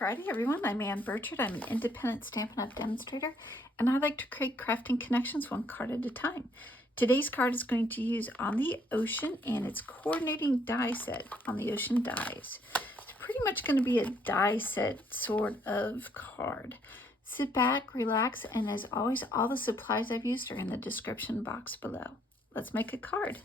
Friday, everyone. I'm Ann Birchard. I'm an independent Stampin' Up! Demonstrator, and I like to create crafting connections one card at a time. Today's card is going to use On the Ocean, and it's coordinating die set on the ocean dies. It's pretty much going to be a die set sort of card. Sit back, relax, and as always, all the supplies I've used are in the description box below. Let's make a card.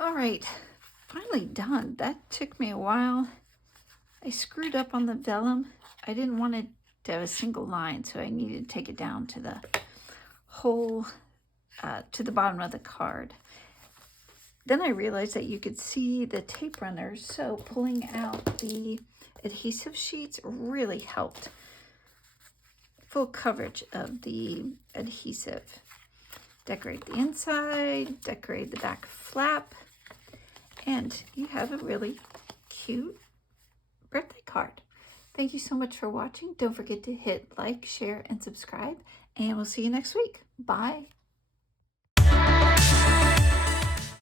All right, finally done. That took me a while. I screwed up on the vellum. I didn't want it to have a single line, so I needed to take it down to the whole, to the bottom of the card. Then I realized that you could see the tape runners, so pulling out the adhesive sheets really helped. Full coverage of the adhesive. Decorate the inside, decorate the back flap, and you have a really cute birthday card. Thank you so much for watching. Don't forget to hit like, share, and subscribe, and we'll see you next week. Bye.